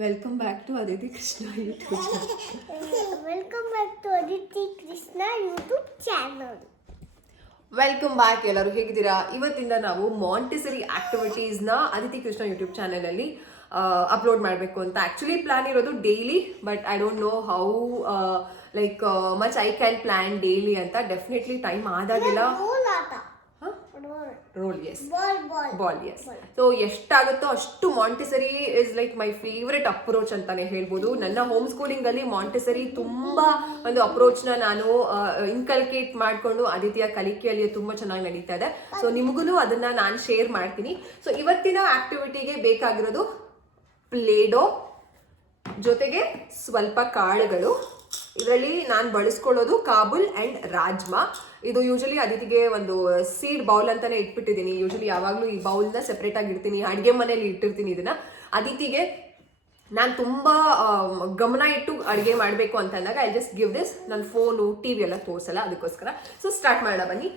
Welcome back to Aditi Krishna YouTube welcome back to Aditi Krishna YouTube channel. Welcome back. ಎಲ್ಲರೂ ಹೇಗಿದ್ದೀರಾ? ಇವತ್ತಿಂದ ನಾವು ಮಾಂಟೆಸರಿ ಆಕ್ಟಿವಿಟೀಸ್ನ ಅದಿತಿ ಕೃಷ್ಣ ಯೂಟ್ಯೂಬ್ ಚಾನಲಲ್ಲಿ ಅಪ್ಲೋಡ್ ಮಾಡಬೇಕು ಅಂತ ಆ್ಯಕ್ಚುಲಿ ಪ್ಲಾನ್ ಇರೋದು daily, but I don't know how like much I can plan daily ಅಂತ. ಡೆಫಿನೆಟ್ಲಿ ಟೈಮ್ ಆದಾಗೆಲ್ಲ rolls balls. So ಎಷ್ಟಾಗುತ್ತೋ ಅಷ್ಟು Montessori is like my favourite approach ಅಂತಾನೆ ಹೇಳ್ಬೋದು. ನನ್ನ ಹೋಮ್ ಸ್ಕೂಲಿಂಗ್ ಅಲ್ಲಿ ಮಾಂಟೆಸರಿ ತುಂಬಾ ಒಂದು ಅಪ್ರೋಚ್ ನ ನಾನು ಇನ್ಕಲ್ಕೇಟ್ ಮಾಡ್ಕೊಂಡು ಆದಿತ್ಯ ಕಲಿಕೆಯಲ್ಲಿ ತುಂಬಾ ಚೆನ್ನಾಗಿ ನಡೀತಾ ಇದೆ. ಸೊ ನಿಮಗೂ ಅದನ್ನ ನಾನು ಶೇರ್ ಮಾಡ್ತೀನಿ. ಸೊ ಇವತ್ತಿನ ಆಕ್ಟಿವಿಟಿಗೆ ಬೇಕಾಗಿರೋದು ಪ್ಲೇಡೋ ಜೊತೆಗೆ ಸ್ವಲ್ಪ ಕಾಳುಗಳು. ಇದರಲ್ಲಿ ನಾನು ಬಳಸ್ಕೊಳ್ಳೋದು ಕಾಬುಲ್ ಅಂಡ್ ರಾಜ್ಮಾ. ಇದು ಯೂಶಲಿ ಅದಿತಿಗೆ ಒಂದು ಸೀಡ್ ಬೌಲ್ ಅಂತಾನೆ ಇಟ್ಬಿಟ್ಟಿದ್ದೀನಿ. ಯೂಶಲಿ ಯಾವಾಗಲೂ ಈ ಬೌಲ್ನ ಸೆಪ್ರೇಟ್ ಆಗಿ ಇಡ್ತೀನಿ, ಅಡುಗೆ ಮನೇಲಿ ಇಟ್ಟಿರ್ತೀನಿ. ಇದನ್ನ ಅದಿತಿಗೆ ನಾನು ತುಂಬಾ ಗಮನ ಇಟ್ಟು ಅಡುಗೆ ಮಾಡಬೇಕು ಅಂತ ಅಂದಾಗ ಐ ಜಸ್ಟ್ ಗಿವ್ ದಿಸ್. ನನ್ನ ಫೋನು ಟಿವಿ ಎಲ್ಲ ತೋರಿಸಲ್ಲ, ಅದಕ್ಕೋಸ್ಕರ. ಸೊ ಸ್ಟಾರ್ಟ್ ಮಾಡೋಣ ಬನ್ನಿ.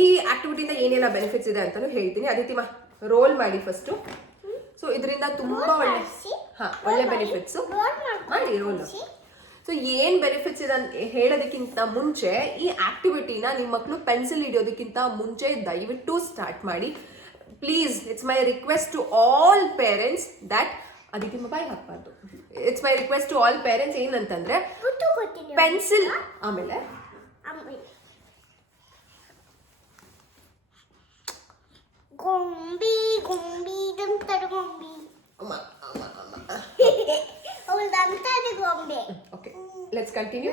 ಈ ಆಕ್ಟಿವಿಟಿಯಿಂದ ಏನೆಲ್ಲ ಬೆನಿಫಿಟ್ಸ್ ಇದೆ ಅಂತಾನು ಹೇಳ್ತೀನಿ. ಅದಿತಿ ರೋಲ್ ಮಾಡಿ ಫಸ್ಟು. ಸೊ ಇದರಿಂದ ತುಂಬಾ ಒಳ್ಳೆ ಬೆನಿಫಿಟ್ಸ್ ಮಾಡಿ ರೋಲ್. ಸೊ ಏನ್ ಬೆನಿಫಿಟ್ಸ್ ಇದೆ ಅಂತ ಹೇಳೋದಕ್ಕಿಂತ ಮುಂಚೆ ಈ ಆಕ್ಟಿವಿಟಿನ ನಿಮ್ಮ ಮಕ್ಕಳು ಪೆನ್ಸಿಲ್ ಹಿಡಿಯೋದಕ್ಕಿಂತ ಮುಂಚೆ ದಯವಿಟ್ಟು ಸ್ಟಾರ್ಟ್ ಮಾಡಿ please. It's my request to all parents that ಅದಕ್ಕೆ ಮೊಬೈಲ್ ಹಾಕ್ಬಾರ್ದು. It's my request to all parents ಏನಂತಂದ್ರೆ ಪೆನ್ಸಿಲ್ ಆಮೇಲೆ ಗೊಂಬಿ ಗೊಂಬಿ ದಂತದ ಗೊಂಬಿ ದಂತದ ಗೊಂಬೆ. Okay, let's continue.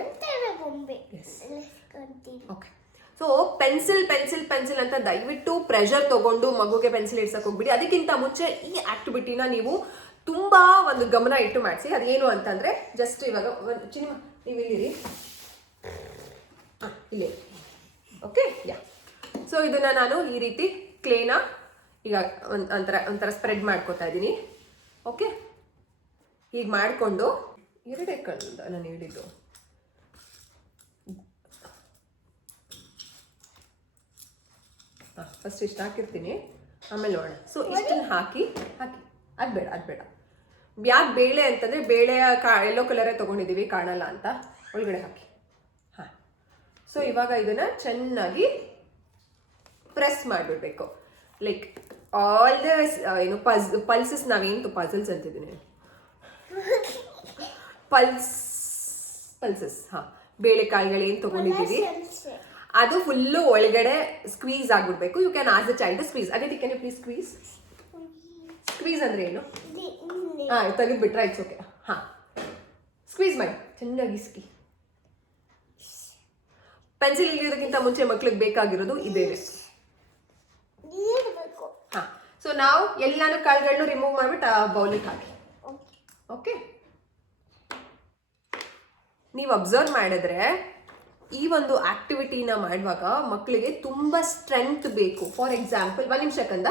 ಗೊಂಬೆ. Okay, so pencil pencil pencil ಅಂತ ದಯವಿಟ್ಟು ಪ್ರೆಷರ್ ತಗೊಂಡು ಮಗುಗೆ ಪೆನ್ಸಿಲ್ ಇಡ್ಸಕ್ ಹೋಗ್ಬಿಡಿ. ಅದಕ್ಕಿಂತ ಮುಂಚೆ ಈ ಆಕ್ಟಿವಿಟಿನ ನೀವು ತುಂಬಾ ಒಂದು ಗಮನ ಇಟ್ಟು ಮಾಡಿಸಿ. ಅದೇನು ಅಂತಂದ್ರೆ ಜಸ್ಟ್ ಇವಾಗ ಚಿನ್ನ ನೀವು ಇಲ್ಲಿರಿ, ಇಲ್ಲೇ. ಓಕೆ, ಯಾ. ಸೊ ಇದನ್ನ ನಾನು ಈ ರೀತಿ ಕ್ಲೇನ ಈಗ ಒಂಥರ ಸ್ಪ್ರೆಡ್ ಮಾಡ್ಕೊತಾ ಇದ್ದೀನಿ. ಓಕೆ, ಹೀಗೆ ಮಾಡಿಕೊಂಡು ಎರಡೇ ಕಣ್ಣು ನಾನು ಹಿಡಿದು ಫಸ್ಟ್ ಇಷ್ಟು ಹಾಕಿರ್ತೀನಿ, ಆಮೇಲೆ ನೋಡೋಣ. ಸೊ ಇಷ್ಟನ್ನು ಹಾಕಿ ಅದು ಬೇಡ. ಯಾಕೆ ಬೇಳೆ ಅಂತಂದರೆ ಬೇಳೆಯ ಯೆಲ್ಲೋ ಕಲರೇ ತೊಗೊಂಡಿದ್ದೀವಿ, ಕಾಣಲ್ಲ ಅಂತ. ಒಳಗಡೆ ಹಾಕಿ. ಹಾಂ, ಸೊ ಇವಾಗ ಇದನ್ನು ಚೆನ್ನಾಗಿ ಪ್ರೆಸ್ ಮಾಡಿಬಿಡ್ಬೇಕು. ಲೈಕ್ ಆಲ್ ದ ಏನು ಪಲ್ಸಸ್, ನಾವೇನು ಪಜಲ್ಸ್ ಅಂತಿದ್ದೀನಿ, ಪಲ್ಸಸ್. ಹಾಂ, ಬೇಳೆಕಾಳುಗಳು ಏನು ತೊಗೊಂಡಿದ್ದೀವಿ ಅದು ಫುಲ್ಲು ಒಳಗಡೆ ಸ್ಕ್ವೀಸ್ ಆಗ್ಬಿಡ್ಬೇಕು. You can ask the child squeeze. ಅದೇ can you please squeeze? Squeeze ಅಂದ್ರೆ ಏನು? ಹಾಂ, ತೆಗೆದ್ಬಿಟ್ರೆ ಇಟ್ಸ್ ಓಕೆ. ಹಾಂ, ಸ್ಕ್ವೀಸ್ ಮಾಡಿ ಚೆನ್ನಾಗಿ ಇಸ್ಕಿ. ಪೆನ್ಸಿಲ್ ಇಳಿಯೋದಕ್ಕಿಂತ ಮುಂಚೆ ಮಕ್ಳಿಗೆ ಬೇಕಾಗಿರೋದು ಇದೇ. ಹಾಂ, ಸೊ ನಾವು ಎಲ್ಲಾನು ಕಾಳುಗಳನ್ನು ರಿಮೂವ್ ಮಾಡಿಬಿಟ್ಟು ಆ ಬೌಲಿಗೆ ಹಾಕಿ. ಓಕೆ, ನೀವು ಅಬ್ಸರ್ವ್ ಮಾಡಿದ್ರೆ ಈ ಒಂದು ಆಕ್ಟಿವಿಟಿನ ಮಾಡುವಾಗ ಮಕ್ಕಳಿಗೆ ತುಂಬ ಸ್ಟ್ರೆಂತ್ ಬೇಕು. ಫಾರ್ ಎಕ್ಸಾಂಪಲ್, ಒಂದು ನಿಮಿಷ ಕಂದ,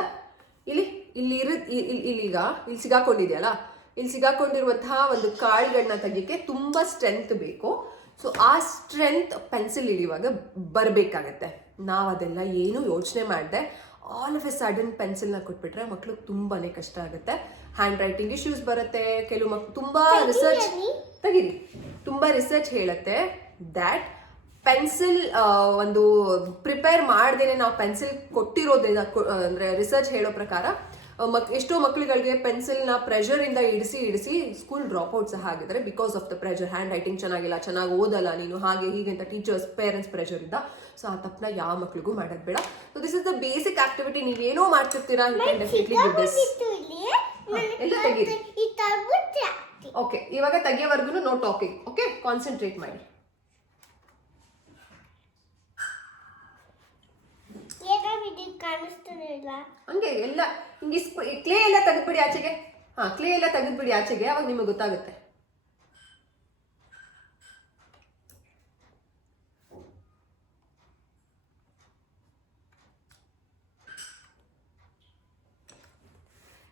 ಇಲ್ಲಿಗ ಇಲ್ಲಿ ಸಿಗಾಕೊಂಡಿದೆಯಲ್ಲ, ಇಲ್ಲಿ ಸಿಗಾಕೊಂಡಿರುವಂತಹ ಒಂದು ಕಾಳುಗಳನ್ನ ತೆಗಿಯೋಕ್ಕೆ ತುಂಬ ಸ್ಟ್ರೆಂತ್ ಬೇಕು. ಸೊ ಆ ಸ್ಟ್ರೆಂತ್ ಪೆನ್ಸಿಲ್ ಹಿಡಿಯುವಾಗ ಬರಬೇಕಾಗತ್ತೆ. ನಾವು ಅದೆಲ್ಲ ಏನೂ ಯೋಚನೆ ಮಾಡದೆ ಆಲ್ ಆಫ್ ಎ ಸಡನ್ ಪೆನ್ಸಿಲ್ನ ಕೊಟ್ಬಿಟ್ರೆ ಮಕ್ಳಿಗೆ ತುಂಬಾ ಕಷ್ಟ ಆಗುತ್ತೆ. ಹ್ಯಾಂಡ್ ರೈಟಿಂಗ್ ಇಶ್ಯೂಸ್ ಬರುತ್ತೆ. ಕೆಲವು ತುಂಬ ರಿಸರ್ಚ್ ಹೇಳುತ್ತೆ ದ್ಯಾಟ್ ಪೆನ್ಸಿಲ್ ಒಂದು ಪ್ರಿಪೇರ್ ಮಾಡ್ದೇನೆ ನಾವು ಪೆನ್ಸಿಲ್ ಕೊಟ್ಟಿರೋದ್ರಿಂದ, ಅಂದರೆ ರಿಸರ್ಚ್ ಹೇಳೋ ಪ್ರಕಾರ ಎಷ್ಟೋ ಮಕ್ಕಳುಗಳಿಗೆ ಪೆನ್ಸಿಲ್ನ ಪ್ರೆಷರಿಂದ ಇಡಿಸಿ ಸ್ಕೂಲ್ ಡ್ರಾಪ್ಔಟ್ ಸಹ ಆಗಿದ್ದಾರೆ. Because of the pressure. Handwriting ಚೆನ್ನಾಗಿಲ್ಲ, ಚೆನ್ನಾಗಿ ಓದಲ್ಲ ನೀನು, ಹಾಗೆ ಹೀಗೆ ಅಂತ ಟೀಚರ್ಸ್ ಪೇರೆಂಟ್ಸ್ ಪ್ರೆಷರ್ ಇದ್ದ. ಸೊ ಆ ತಪ್ಪನ್ನ ಯಾವ ಮಕ್ಳಿಗೂ ಮಾಡೋದು ಬೇಡ. So this is the basic activity. ನೀವೇನೋ ಮಾಡ್ತಿರ್ತೀರಾ, you can definitely give this. ಎಲ್ಲ ತೆಗೀರಿ. ಓಕೆ, ಇವಾಗ ತೆಗಿಯೋವರೆಗೂ ನೋ ಟಾಕಿಂಗ್. ಓಕೆ, ಕಾನ್ಸಂಟ್ರೇಟ್ ಮಾಡಿ. ಹಂಗೆ ಎಲ್ಲ ಹಿಂಗೆ ಕ್ಲೇ ಎಲ್ಲ ತೆಗೆದ್ಬಿಡಿ ಆಚೆಗೆ. ಹಾಂ, ಕ್ಲೇ ಎಲ್ಲ ತೆಗೆದ್ಬಿಡಿ ಆಚೆಗೆ, ಅವಾಗ ನಿಮಗೆ ಗೊತ್ತಾಗುತ್ತೆ.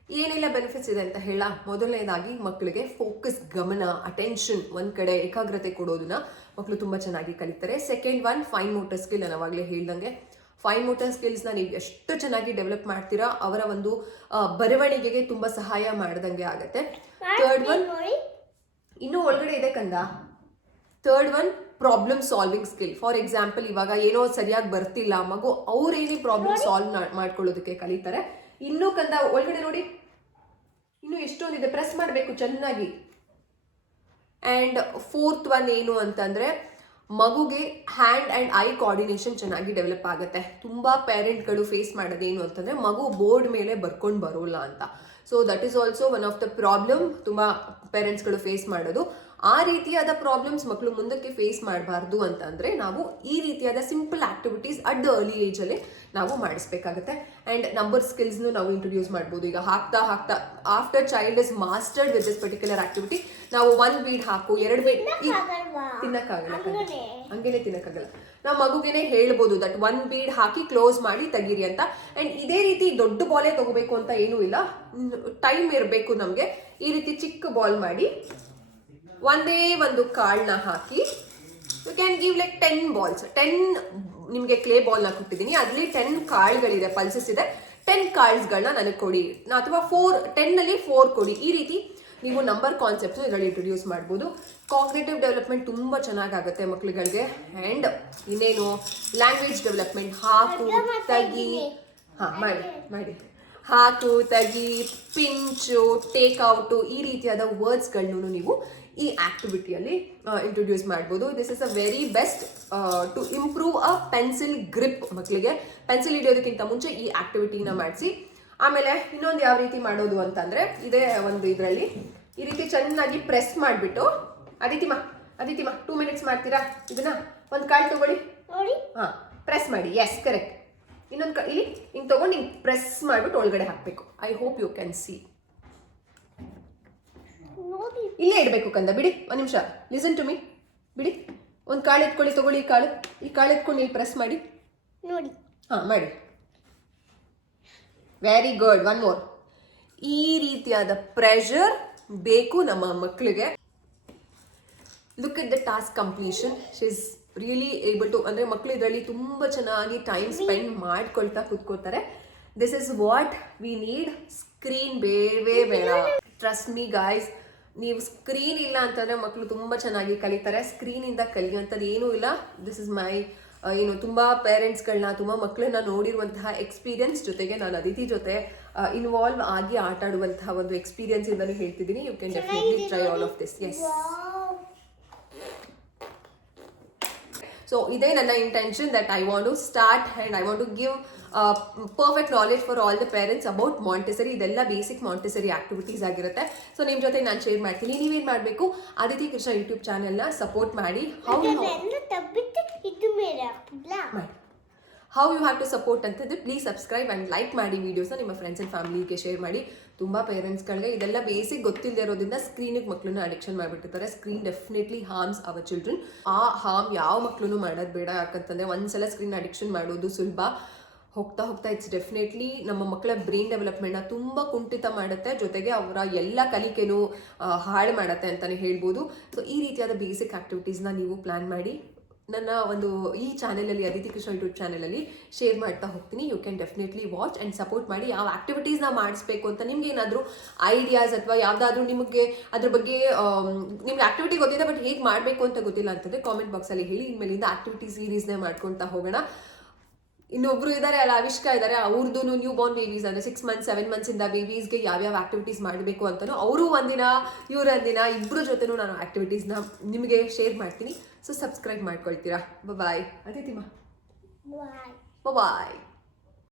ಏನೆಲ್ಲ ಬೆನಿಫಿಟ್ಸ್ ಇದೆ ಅಂತ ಹೇಳ. ಮೊದಲನೇದಾಗಿ ಮಕ್ಕಳಿಗೆ ಫೋಕಸ್, ಗಮನ, ಅಟೆನ್ಷನ್, ಒಂದು ಕಡೆ ಏಕಾಗ್ರತೆ ಕೊಡೋದನ್ನ ಮಕ್ಕಳು ತುಂಬ ಚೆನ್ನಾಗಿ ಕಲಿತಾರೆ. Second one, fine motor skill. ನಾನು ಅವಾಗಲೇ ಹೇಳ್ದಂಗೆ ಫೈನ್ ಮೋಟರ್ ಸ್ಕಿಲ್ಸ್ನ ನೀವು ಎಷ್ಟು ಚೆನ್ನಾಗಿ ಡೆವಲಪ್ ಮಾಡ್ತೀರಾ ಅವರ ಒಂದು ಬರವಣಿಗೆಗೆ ತುಂಬ ಸಹಾಯ ಮಾಡ್ದಂಗೆ ಆಗುತ್ತೆ. ಥರ್ಡ್ ಒನ್ ಇನ್ನೂ ಒಳಗಡೆ ಇದೆ ಕಂದ. Third one problem solving skill. For example, ಇವಾಗ ಏನೋ ಸರಿಯಾಗಿ ಬರ್ತಿಲ್ಲ ಮಗು, ಅವ್ರೇನೇ ಪ್ರಾಬ್ಲಮ್ ಸಾಲ್ವ್ ಮಾಡ್ಕೊಳ್ಳೋದಕ್ಕೆ ಕಲಿತಾರೆ. ಇನ್ನೂ ಕಂದ ಒಳಗಡೆ ನೋಡಿ, ಇನ್ನೂ ಎಷ್ಟೊಂದಿದೆ, ಪ್ರೆಸ್ ಮಾಡಬೇಕು ಚೆನ್ನಾಗಿ. ಆ್ಯಂಡ್ ಫೋರ್ತ್ ಒನ್ ಏನು ಅಂತಂದರೆ ಮಗುಗೆ ಹ್ಯಾಂಡ್ ಆ್ಯಂಡ್ ಐ ಕೋಆರ್ಡಿನೇಷನ್ ಚೆನ್ನಾಗಿ ಡೆವಲಪ್ ಆಗುತ್ತೆ. ತುಂಬ ಪೇರೆಂಟ್ಗಳು ಫೇಸ್ ಮಾಡೋದೇನು ಅಂತಂದರೆ ಮಗು ಬೋರ್ಡ್ ಮೇಲೆ ಬರ್ಕೊಂಡು ಬರೋಲ್ಲ ಅಂತ. So that is also one of the problem ತುಂಬ ಪೇರೆಂಟ್ಸ್ಗಳು ಫೇಸ್ ಮಾಡೋದು. ಆ ರೀತಿಯಾದ ಪ್ರಾಬ್ಲಮ್ಸ್ ಮಕ್ಕಳು ಮುಂದಕ್ಕೆ ಫೇಸ್ ಮಾಡಬಾರ್ದು ಅಂತಂದರೆ ನಾವು ಈ ರೀತಿಯಾದ simple activities at the early ಏಜಲ್ಲಿ ನಾವು ಮಾಡಿಸ್ಬೇಕಾಗುತ್ತೆ. ಆ್ಯಂಡ್ ನಂಬರ್ ಸ್ಕಿಲ್ಸ್ನು ನಾವು ಇಂಟ್ರೊಡ್ಯೂಸ್ ಮಾಡ್ಬೋದು. ಈಗ ಹಾಕ್ತಾ after child is mastered with this particular activity ನಾವು 1 ಬೀಡ್ ಹಾಕು 2 ಬೀಡ್ ತಿನ್ನಕ್ಕಾಗಲ್ಲ, ಹಂಗೇನೆ ತಿನ್ನಕ್ಕಾಗಲ್ಲ. ನಾವು ಮಗುಗೇನೆ ಹೇಳ್ಬೋದು ದಟ್ 1 ಬೀಡ್ ಹಾಕಿ ಕ್ಲೋಸ್ ಮಾಡಿ ತೆಗೀರಿ ಅಂತ. ಆ್ಯಂಡ್ ಇದೇ ರೀತಿ ದೊಡ್ಡ ಬಾಲೇ ತಗೋಬೇಕು ಅಂತ ಏನೂ ಇಲ್ಲ, ಟೈಮ್ ಇರಬೇಕು ನಮಗೆ. ಈ ರೀತಿ ಚಿಕ್ಕ ಬಾಲ್ ಮಾಡಿ ಒಂದೇ ಒಂದು ಕಾಳನ್ನ ಹಾಕಿ you can give like 10 balls. 10 ನಿಮಗೆ ಕ್ಲೇ ಬಾಲ್ನ ಕೊಟ್ಟಿದ್ದೀನಿ, ಅದರಲ್ಲಿ 10 ಕಾಳುಗಳಿದೆ, ಪಲ್ಸಸ್ ಇದೆ. 10 ಕಾಳ್ಸ್ಗಳನ್ನ ನನಗೆ ಕೊಡಿ, ಅಥವಾ 10ನಲ್ಲಿ 4 ಕೊಡಿ. ಈ ರೀತಿ ನೀವು ನಂಬರ್ ಕಾನ್ಸೆಪ್ಟ್ನ ಇದರಲ್ಲಿ ಇಂಟ್ರೊಡ್ಯೂಸ್ ಮಾಡ್ಬೋದು. ಕಾಗ್ನೇಟಿವ್ ಡೆವಲಪ್ಮೆಂಟ್ ತುಂಬ ಚೆನ್ನಾಗಾಗುತ್ತೆ ಮಕ್ಳುಗಳಿಗೆ. ಆ್ಯಂಡ್ ಇನ್ನೇನು ಲ್ಯಾಂಗ್ವೇಜ್ ಡೆವಲಪ್ಮೆಂಟ್, ಹಾಕು ತಗಿ, ಹಾಂ ಮಾಡಿ ಹಾಕು ತಗಿ, ಪಿಂಚು, ಟೇಕ್ ಔಟು, ಈ ರೀತಿಯಾದ ವರ್ಡ್ಸ್ಗಳನ್ನು ನೀವು ಈ ಆಕ್ಟಿವಿಟಿಯಲ್ಲಿ ಇಂಟ್ರೊಡ್ಯೂಸ್ ಮಾಡ್ಬೋದು. This is a very best to improve a pencil grip. ಮಕ್ಕಳಿಗೆ ಪೆನ್ಸಿಲ್ ಹಿಡಿಯೋದಕ್ಕಿಂತ ಮುಂಚೆ ಈ ಆಕ್ಟಿವಿಟಿನ ಮಾಡಿಸಿ. ಆಮೇಲೆ ಇನ್ನೊಂದು ಯಾವ ರೀತಿ ಮಾಡೋದು ಅಂತಂದರೆ, ಇದೇ ಒಂದು ಇದರಲ್ಲಿ ಈ ರೀತಿ ಚೆನ್ನಾಗಿ ಪ್ರೆಸ್ ಮಾಡಿಬಿಟ್ಟು, ಅದಿತಿಮಾ 2 ಮಿನಿಟ್ಸ್ ಮಾಡ್ತೀರಾ ಇದನ್ನ? ಒಂದು ಕಾಳು ತಗೊಳ್ಳಿ, ಹಾಂ ಪ್ರೆಸ್ ಮಾಡಿ, ಎಸ್ ಕರೆಕ್ಟ್. ಇನ್ನೊಂದು ಇಲ್ಲಿ ಹಿಂಗೆ ತೊಗೊಂಡು ಹಿಂಗೆ ಪ್ರೆಸ್ ಮಾಡಿಬಿಟ್ಟು ಒಳಗಡೆ ಹಾಕಬೇಕು. I hope you can see. ಇಲ್ಲೇ ಇಡಬೇಕು ಕಂದ, ಬಿಡಿ ಒಂದು ನಿಮಿಷ, ಲಿಸನ್ ಟು ಮೀ, ಬಿಡಿ. ಒಂದು ಕಾಳು ಎತ್ಕೊಳ್ಳಿ, ತಗೊಳ್ಳಿ ಈ ಕಾಳು ಎತ್ಕೊಂಡು ಇಲ್ಲಿ ಪ್ರೆಸ್ ಮಾಡಿ ನೋಡಿ. ಹಾಂ ಮಾಡಿ, ವೆರಿ ಗುಡ್. 1 ಮೋರ್. ಈ ರೀತಿಯಾದ ಪ್ರೆಷರ್ ಬೇಕು ನಮ್ಮ ಮಕ್ಕಳಿಗೆ. Look at the task completion. She is really able to, ಅಂದರೆ ಮಕ್ಕಳು ಇದರಲ್ಲಿ ತುಂಬ ಚೆನ್ನಾಗಿ ಟೈಮ್ ಸ್ಪೆಂಡ್ ಮಾಡ್ಕೊಳ್ತಾ ಕೂತ್ಕೋತಾರೆ. This is what we need. Screen ಬೇಡವೇ ಬೇಡ. ಟ್ರಸ್ಟ್ ಮೀ ಗಾಯ್ಸ್, ನೀವು ಸ್ಕ್ರೀನ್ ಇಲ್ಲ ಅಂತಂದರೆ ಮಕ್ಕಳು ತುಂಬ ಚೆನ್ನಾಗಿ ಕಲಿತಾರೆ. ಸ್ಕ್ರೀನಿಂದ ಕಲಿಯುವಂಥದ್ದು ಏನೂ ಇಲ್ಲ. ದಿಸ್ ಇಸ್ ಮೈ ತುಂಬ ಪೇರೆಂಟ್ಸ್ಗಳನ್ನ, ತುಂಬ ಮಕ್ಕಳನ್ನ ನೋಡಿರುವಂತಹ ಎಕ್ಸ್ಪೀರಿಯನ್ಸ್, ಜೊತೆಗೆ ನಾನು ಅದಿತಿ ಜೊತೆ ಇನ್ವಾಲ್ವ್ ಆಗಿ ಆಟ ಆಡುವಂತಹ ಒಂದು ಎಕ್ಸ್ಪೀರಿಯನ್ಸ್ ಇಂದಲೂ ಹೇಳ್ತಿದ್ದೀನಿ. You can definitely try all of this. Yes, so ಇದೇ ನನ್ನ intention, that I want to start and I want to give perfect knowledge for all the parents about Montessori. ಇದೆಲ್ಲ ಬೇಸಿಕ್ ಮಾಂಟೆಸರಿ ಆಕ್ಟಿವಿಟೀಸ್ ಆಗಿರುತ್ತೆ. So ನಿಮ್ಮ ಜೊತೆ ನಾನು share ಮಾಡ್ತೀನಿ. ನೀವೇನು ಮಾಡಬೇಕು, ಅದಿತಿ ಕೃಷ್ಣ ಯೂಟ್ಯೂಬ್ ಚಾನೆಲ್ನ ಸಪೋರ್ಟ್ ಮಾಡಿ. How you have to support ಅಂತಂದರೆ ಪ್ಲೀಸ್ ಸಬ್ಸ್ಕ್ರೈಬ್ ಆ್ಯಂಡ್ ಲೈಕ್ ಮಾಡಿ ವಿಡಿಯೋಸ್ನ. ನಿಮ್ಮ ಫ್ರೆಂಡ್ಸ್ ಆ್ಯಂಡ್ ಫ್ಯಾಮಿಲಿಗೆ ಶೇರ್ ಮಾಡಿ. ತುಂಬ ಪೇರೆಂಟ್ಸ್ಗಳಿಗೆ ಇದೆಲ್ಲ ಬೇಸಿಕ್ ಗೊತ್ತಿಲ್ಲದೆ ಇರೋದ್ರಿಂದ ಸ್ಕ್ರೀನಿಗೆ ಮಕ್ಕಳನ್ನ ಅಡಿಕ್ಷನ್ ಮಾಡಿಬಿಟ್ಟಿರ್ತಾರೆ. Screen definitely harms our children. ಆ ಹಾರ್ಮ್ ಯಾವ ಮಕ್ಕಳು ಮಾಡೋದು ಬೇಡ. ಯಾಕಂತಂದರೆ ಒಂದ್ಸಲ ಸ್ಕ್ರೀನ್ ಅಡಿಕ್ಷನ್ ಮಾಡೋದು ಸುಲಭ. ಹೋಗ್ತಾ ಇಟ್ಸ್ ಡೆಫಿನೆಟ್ಲಿ ನಮ್ಮ ಮಕ್ಕಳ ಬ್ರೈನ್ ಡೆವಲಪ್ಮೆಂಟ್ನ ತುಂಬ ಕುಂಠಿತ ಮಾಡುತ್ತೆ, ಜೊತೆಗೆ ಅವರ ಎಲ್ಲ ಕಲಿಕೆನೂ ಹಾಳು ಮಾಡುತ್ತೆ ಅಂತಲೇ ಹೇಳ್ಬೋದು. ಸೊ ಈ ರೀತಿಯಾದ ಬೇಸಿಕ್ ಆ್ಯಕ್ಟಿವಿಟೀಸ್ನ ನೀವು ಪ್ಲ್ಯಾನ್ ಮಾಡಿ ನನ್ನ ಒಂದು ಈ ಚಾನೆಲಲ್ಲಿ, ಅದಿತಿ ಕೃಷ್ಣ ಯೂಟ್ಯೂಬ್ ಚಾನೆಲಲ್ಲಿ ಶೇರ್ ಮಾಡ್ತಾ ಹೋಗ್ತೀನಿ. You can definitely watch and support ಮಾಡಿ. ಯಾವ ಆ್ಯಕ್ಟಿವಿಟೀಸ್ನ ಮಾಡಿಸ್ಬೇಕು ಅಂತ ನಿಮ್ಗೆ ಏನಾದರೂ ಐಡಿಯಾಸ್ ಅಥವಾ ಯಾವುದಾದ್ರೂ ನಿಮಗೆ ಅದ್ರ ಬಗ್ಗೆ ನಿಮ್ಗೆ ಆ್ಯಕ್ಟಿವಿಟಿ ಗೊತ್ತಿದೆ ಬಟ್ ಹೇಗೆ ಮಾಡಬೇಕು ಅಂತ ಗೊತ್ತಿಲ್ಲ ಅಂತಂದರೆ ಕಾಮೆಂಟ್ ಬಾಕ್ಸಲ್ಲಿ ಹೇಳಿ. ಇನ್ಮೇಲಿಂದ ಆ್ಯಕ್ಟಿವಿಟಿ ಸೀರೀಸ್ನೇ ಮಾಡ್ಕೊಳ್ತಾ ಹೋಗೋಣ. ಇನ್ನೊಬ್ರು ಇದ್ದಾರೆ ಅಲ್ಲ, ಆವಿಷ್ಕಾ ಇದ್ದಾರೆ, ಅವ್ರದ್ದು ನ್ಯೂ ಬಾರ್ನ್ ಬೇಬೀಸ್ ಅಂದರೆ 6 ಮಂತ್ಸ್ 7 ಮಂತ್ಸಿಂದ ಬೇಬೀಸ್ಗೆ ಯಾವ್ಯಾವ ಆ್ಯಕ್ಟಿವಿಟೀಸ್ ಮಾಡಬೇಕು ಅಂತಲೂ ಅವರು ಒಂದಿನ ಇವರೊಂದಿನ ಇಬ್ಬರ ಜೊತೆನೂ ನಾನು ಆ್ಯಕ್ಟಿವಿಟೀಸ್ನ ನಿಮಗೆ ಶೇರ್ ಮಾಡ್ತೀನಿ. ಸೊ ಸಬ್ಸ್ಕ್ರೈಬ್ ಮಾಡ್ಕೊಳ್ತೀರಾ. ಬಾಯ್ ಅದಿತಿಮಾ, ಬಾಯ್.